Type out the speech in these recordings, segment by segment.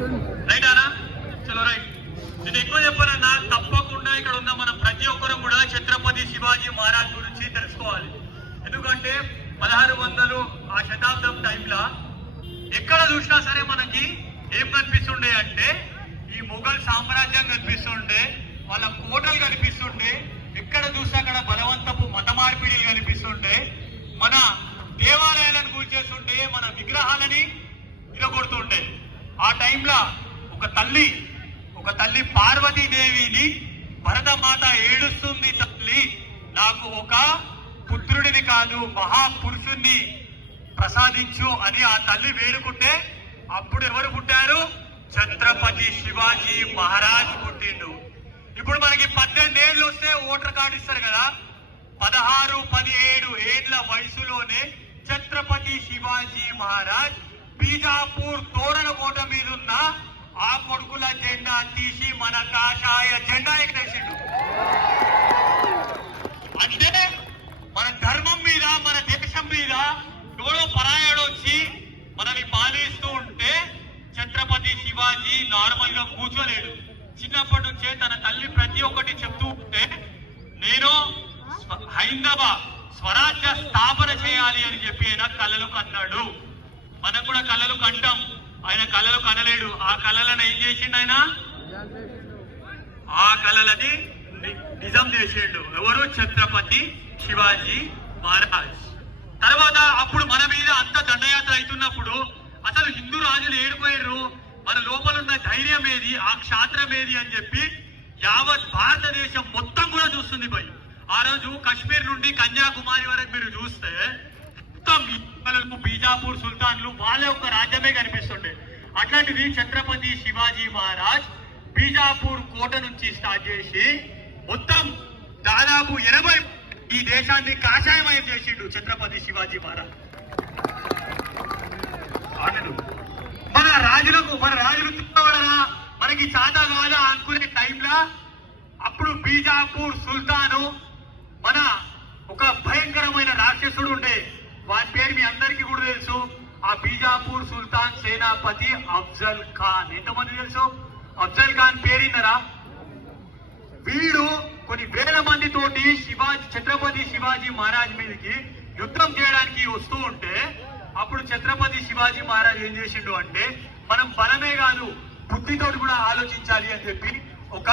Right అనా చలో right నేను ఎక్కువ చెప్పానన్నా తప్పకుండా ఇక్కడ ఉన్న మనం ప్రతి ఒక్కరూ కూడా ఛత్రపతి శివాజీ మహారాజ్ గురించి తెలుసుకోవాలి. ఎందుకంటే పదహారు వందలు ఆ శతాబ్దం టైంలో ఎక్కడ చూసినా సరే మనకి ఏం కనిపిస్తుండే అంటే ఈ మొఘల్ సామ్రాజ్యం కనిపిస్తుండే వాళ్ళ కోటలు కనిపిస్తుండే ఎక్కడ చూసినా అక్కడ బలవంతపు మత మార్పిడిలు కనిపిస్తుంటే మన దేవాలయాలను కూల్చేస్తుండే మన విగ్రహాలని ఇరగొడుతుండే. ఆ టైంలో ఒక తల్లి ఒక తల్లి పార్వతీదేవిని భరతమాత ఏడుస్తుంది తల్లి. నాకు ఒక పుత్రుడిని కాదు మహాపురుషుణ్ణి ప్రసాదించు అని ఆ తల్లి వేడుకుంటే అప్పుడు ఎవరు పుట్టారు? ఛత్రపతి శివాజీ మహారాజ్ పుట్టిండు. ఇప్పుడు మనకి పద్దెనిమిది ఏళ్ళు వస్తే ఓటర్ కార్డు ఇస్తారు కదా. పదహారు పదిహేడు ఏళ్ళ వయసులోనే ఛత్రపతి శివాజీ మహారాజ్ బీజాపూర్ తోరణ కోట మీద ఉన్న ఆ కొడుకుల జెండా తీసి మన కాషాయ జెండా ఎక్కేసిండు అంటే మన ధర్మం మీద మన దేశం మీద ఎవడో పరాయడు వచ్చి మనల్ని పాలిస్తూ ఉంటే ఛత్రపతి శివాజీ నార్మల్గా కూర్చోలేడు. చిన్నప్పటి నుంచే తన తల్లి ప్రతి ఒక్కటి చెప్తూ ఉంటే నేను హైందవ స్వరాజ్య స్థాపన చేయాలి అని చెప్పి ఆయన కలలు కన్నాడు. మనం కూడా కళలు కంటాం. ఆయన కళలు కనలేడు. ఆ కళలను ఏం చేసిండు ఆయన? ఆ కళలని నిజం చేసిండు. ఎవరు? ఛత్రపతి శివాజీ మహారాజ్. తర్వాత అప్పుడు మన మీద అంత దండయాత్ర అవుతున్నప్పుడు అసలు హిందూ రాజులు ఏడిపోయారు మన లోపల ఉన్న ధైర్యం ఏది? ఆ క్షాత్రం ఏది అని చెప్పి యావత్ భారతదేశం మొత్తం కూడా చూస్తుంది భయ్ ఆ రోజు కశ్మీర్ నుండి కన్యాకుమారి వరకు మీరు చూస్తే మొత్తం ఈ బీజాపూర్ సుల్తాన్లు వాళ్ళే ఒక రాజ్యమే కనిపిస్తుండే. అట్లాంటిది ఛత్రపతి శివాజీ మహారాజ్ బీజాపూర్ కోట నుంచి స్టార్ట్ చేసి మొత్తం దాదాపు ఎనభై ఈ దేశాన్ని కాషాయమయం చేసిండు ఛత్రపతి శివాజీ మహారాజ్. మన రాజులకు మన రాజులు తిప్పవడరా మనకి చాదా కాదా అనుకునే టైంలో అప్పుడు బీజాపూర్ సుల్తాను మన ఒక భయంకరమైన రాక్షసుడు ఉండే వాని పేరు మీ అందరికీ కూడా తెలుసు. ఆ బీజాపూర్ సుల్తాన్ సేనాపతి అఫ్జల్ ఖాన్. ఎంతమంది తెలుసు? అఫ్జల్ ఖాన్ పేరిందరా వీడు కొన్ని వేల మంది తోటి శివాజీ ఛత్రపతి శివాజీ మహారాజ్ మీదకి యుద్ధం చేయడానికి వస్తూ ఉంటే అప్పుడు ఛత్రపతి శివాజీ మహారాజ్ ఏం చేసిండు అంటే మనం బలమే కాదు బుద్ధితో కూడా ఆలోచించాలి అని చెప్పి ఒక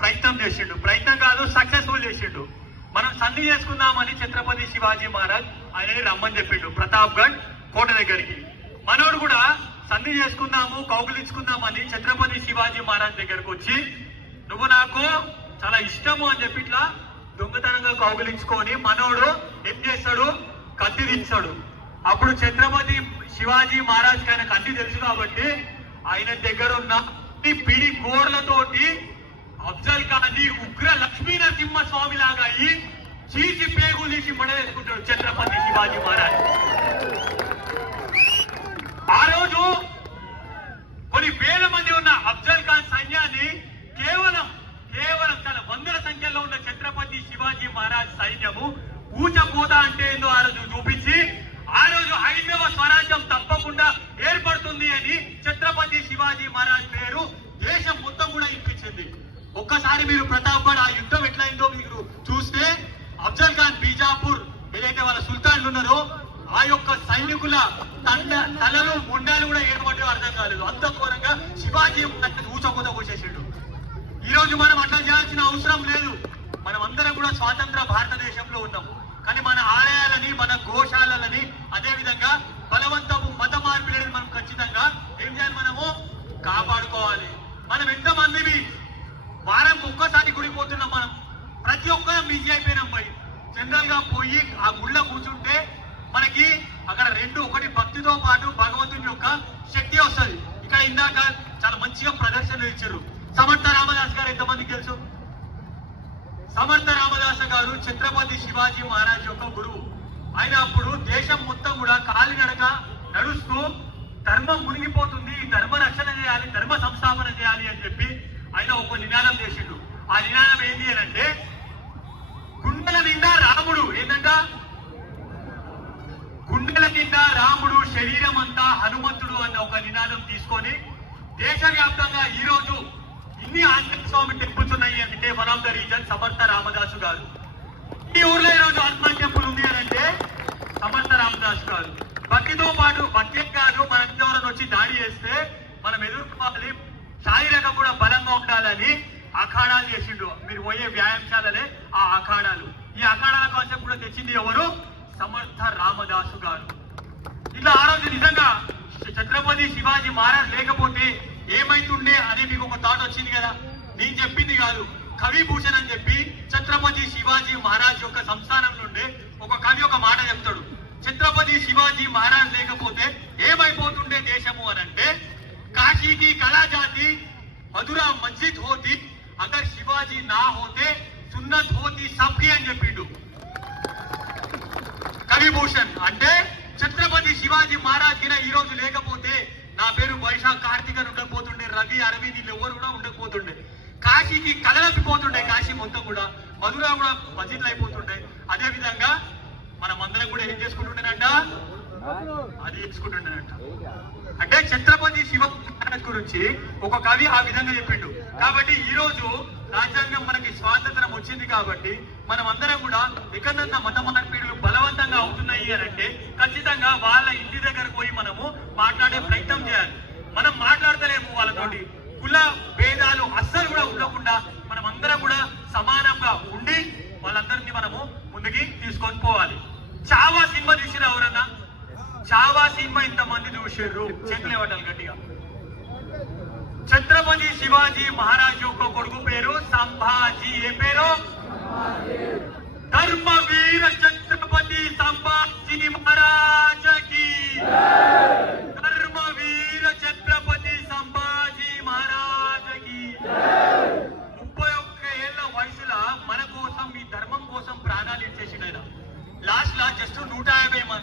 ప్రయత్నం చేసిండు. ప్రయత్నం కాదు సక్సెస్ఫుల్ చేసిండు. మనం సంధి చేసుకుందామని ఛత్రపతి శివాజీ మహారాజ్ ఆయనని రమ్మని చెప్పిండు. ప్రతాప్గఢ్ కోట దగ్గరికి. మనోడు కూడా సంధి చేసుకుందాము కౌగులించుకుందామని ఛత్రపతి శివాజీ మహారాజ్ దగ్గరకు వచ్చి నువ్వు నాకు చాలా ఇష్టము అని చెప్పి ఇట్లా దొంగతనంగా కౌగులించుకొని మనోడు ఏం చేస్తాడు? కత్తి దించాడు. అప్పుడు ఛత్రపతి శివాజీ మహారాజ్ ఆయన కత్తి తెలుసు కాబట్టి ఆయన దగ్గర ఉన్న పిడి గోడలతోటి అఫ్జల్ ఖాన్ ఉగ్ర లక్ష్మీ నరసింహ స్వామి లాగా అయ్యి చీచి పేగు తీసి మడవేసుకుంటాడు ఛత్రపతి శివాజీ మహారాజ్. ఆ రోజు కొన్ని వేల మంది ఉన్న అఫ్జల్ ఖాన్ సైన్యాన్ని కేవలం కేవలం తన వందల సంఖ్యలో ఉన్న ఛత్రపతి శివాజీ మహారాజ్ సైన్యము ఊచకోత అంటే ఏందో ఆ రోజు చూపించి ఆ రోజు హైందవ స్వరాజ్యం తప్పకుండా ఏర్పడుతుంది అని ఛత్రపతి శివాజీ మహారాజ్ పేరు దేశం మొత్తం కూడా ఇప్పించింది ఒక్కసారి మీరు ప్రతాప్గఢ్ ఆ యుద్ధం ఎట్లయిందో మీరు చూస్తే అఫ్జల్ ఖాన్ బీజాపూర్ ఏదైతే వాళ్ళ సుల్తాన్లు ఉన్నారో ఆ యొక్క సైనికుల తండ తలలు ముండాలు కూడా ఏర్పడ్డో అర్థం కాలేదు. అంత ఘోరంగా శివాజీ ఊచకూత పోసేసిండు ఈ రోజు మనం అట్లా చేయాల్సిన అవసరం లేదు. మనం అందరం కూడా స్వాతంత్ర భారతదేశంలో ఉన్నాం. కానీ మన ఆలయాలని మన గోశాలని అదేవిధంగా బలవంతపు మత మార్పిడని మనం ఖచ్చితంగా ఏం చేయాలి మనము? కాపాడుకోవాలి. మనం ఎంతమందివి వారం ఒక్కసారి గుడికి పోతున్నాం మనం. ప్రతి ఒక్కరం బిజీ అయిపోయినాం పోయి. జనరల్గా పోయి ఆ గుళ్ళో కూర్చుంటే మనకి అక్కడ రెండు ఒకటి భక్తితో పాటు భగవంతుని యొక్క శక్తి వస్తుంది. ఇక్కడ ఇందాక చాలా మంచిగా ప్రదర్శనలు ఇచ్చారు. సమర్థ రామదాస్ గారు ఎంతమందికి తెలుసు? సమర్థ రామదాస గారు ఛత్రపతి శివాజీ మహారాజ్ యొక్క గురువు. ఆయన అప్పుడు దేశం మొత్తం కూడా కాలినడక నడుస్తూ ధర్మం మునిగిపోతుంది ఈ ధర్మ రక్షణ చేయాలి ధర్మ సంస్థాపన చేయాలి అని చెప్పి ఆయన ఒక నినాదం చేసిండు. ఆ నినాదం ఏంటి అని అంటే గుండెల నిండా రాముడు ఏంటంట గుండెల నిండా రాముడు శరీరం అంతా హనుమంతుడు అన్న ఒక నినాదం తీసుకొని దేశవ్యాప్తంగా ఈ రోజు ఇన్ని ఆంజనేయ స్వామి టెంపుల్స్ ఉన్నాయి అంటే one of the reason Samartha Ramadasu గారు. ఈ ఊర్లో ఈ రోజు హనుమాన్ టెంపుల్ ఉంది అని అంటే సమర్థ రామదాస్ గారు. భక్తితో పాటు భక్తి కాదు మన ఎవరైనా వచ్చి దాడి చేస్తే మనం ఎదుర్కోవాలి. శారీరక కూడా బలంగా అఖాడాలు చేసిండు. మీరు పోయే వ్యాయామశాలనే ఆ అఖాడాలు. ఈ అఖాడాల కాన్సెప్ట్ కూడా తెచ్చింది ఎవరు? సమర్థ రామదాసు గారు. ఇట్లా ఆ రోజు నిజంగా ఛత్రపతి శివాజీ మహారాజ్ లేకపోతే ఏమైతుండే అని మీకు ఒక థాట్ వచ్చింది కదా? నేను చెప్పింది కాదు. కవి భూషణ్ అని చెప్పి ఛత్రపతి శివాజీ మహారాజ్ యొక్క సంస్థానం నుండి ఒక కవి ఒక మాట చెప్తాడు. ఛత్రపతి శివాజీ మహారాజ్ లేకపోతే ఏమైపోతుండే దేశము అని అంటే కాశీకి కళాజాతి మధురా మస్జిద్ హోతి అగర్ శివాజీ నా హోతే సున్నత్ హోతి సబ్కి అని చెప్పిండు. కవిభూషణ్ అంటే ఛత్రపతి శివాజీ మహారాజ్ కింద ఈ రోజు లేకపోతే నా పేరు వైశాఖ్ కార్తిక్ అని ఉండకపోతుండే రవి అరవింద్ వీళ్ళు ఎవరు కూడా ఉండకపోతుండే. కాశీకి కలలపిపోతుండే కాశీ మొత్తం కూడా. మధుర కూడా మసీదులు అయిపోతుండే. అదే విధంగా మనం అందరం కూడా ఏం చేసుకుంటుండేనంట? అది చేసుకుంటుండేనంట అంటే ఛత్రపతి శివ గురించి ఒక కవి ఆ విధంగా చెప్పిండు. కాబట్టి ఈ రోజు రాజ్యాంగం మనకి స్వాతంత్రం వచ్చింది కాబట్టి మనం అందరం కూడా ఎక్కడన్నా మత మార్పిడులు బలవంతంగా అవుతున్నాయి అని అంటే ఖచ్చితంగా వాళ్ళ ఇంటి దగ్గర పోయి మనము మాట్లాడే ప్రయత్నం చేయాలి. మనం మాట్లాడతలేము వాళ్ళతోటి. కుల భేదాలు అస్సలు కూడా ఉండకుండా మనం అందరం కూడా సమానంగా ఉండి వాళ్ళందరినీ మనము ముందుకి తీసుకొని పోవాలి. చావా సినిమా చూసిరా ఎవరన్నా? చావా సినిమా ఇంతమంది చూసారు చెట్లు ఇవ్వటాలి గట్టిగా. ఛత్రపతి శివాజీ మహారాజు ఒక కొడుకు పేరు సంభాజీ. ఏ పేరు?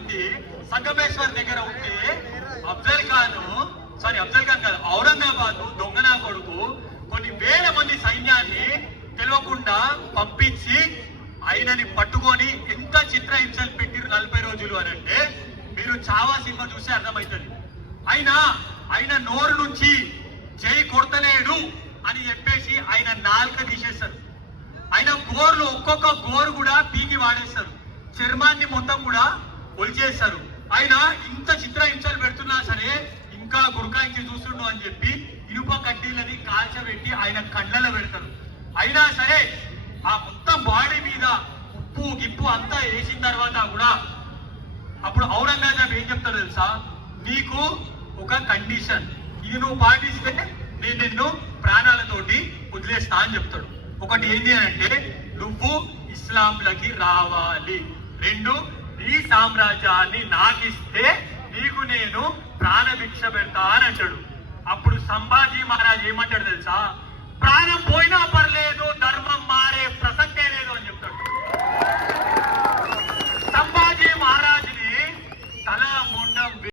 ఉండి సంగమేశ్వర్ దగ్గర ఉంటే అఫ్జల్ ఖాన్ సారీ అఫ్జల్ ఖాన్ కాదు ఔరంగాబాద్ దొంగనా కొడుకు కొన్ని వేల మంది సైన్యాన్ని తెలియకుండా పంపించి ఆయనని పట్టుకొని ఎంత చిత్ర హింసలు పెట్టిరు నలభై రోజులు అని అంటే మీరు చావా సినిమా చూస్తే అర్థమవుతుంది. ఆయన ఆయన నోరు నుంచి చేయి కొడతలేడు అని చెప్పేసి ఆయన నాలుక తీసేస్తారు. ఆయన గోర్లు ఒక్కొక్క గోరు కూడా పీకి వాడేస్తారు. చర్మాన్ని మొత్తం కూడా ఒలిచేశారు ఆయన ఇంత చిత్ర హింసలు పెడుతున్నా సరే ఇంకా గురకాయించి చూస్తుండు అని చెప్పి ఇనుప కడ్డీలని కాల్చబెట్టి ఆయన కళ్ళలో పెడతారు. అయినా సరే ఆ మొత్తం బాడీ మీద ఉప్పు గిప్పు అంతా వేసిన తర్వాత కూడా అప్పుడు ఔరంగజేబ్ ఏం చెప్తాడు తెలుసా? నీకు ఒక కండిషన్. ఇది నువ్వు పాటిస్తే నేను నిన్ను ప్రాణాలతోటి వదిలేస్తా అని చెప్తాడు. ఒకటి ఏంటి అంటే నువ్వు ఇస్లాంలకి రావాలి. రెండు నీ సామ్రాజ్యాన్ని నాకిస్తే నీకు నేను ప్రాణభిక్ష పెడతా అని అంటాడు. అప్పుడు సంభాజీ మహారాజ్ ఏమంటాడు తెలుసా? ప్రాణం పోయినా పర్లేదు ధర్మం మారే ప్రసక్తే లేదు అని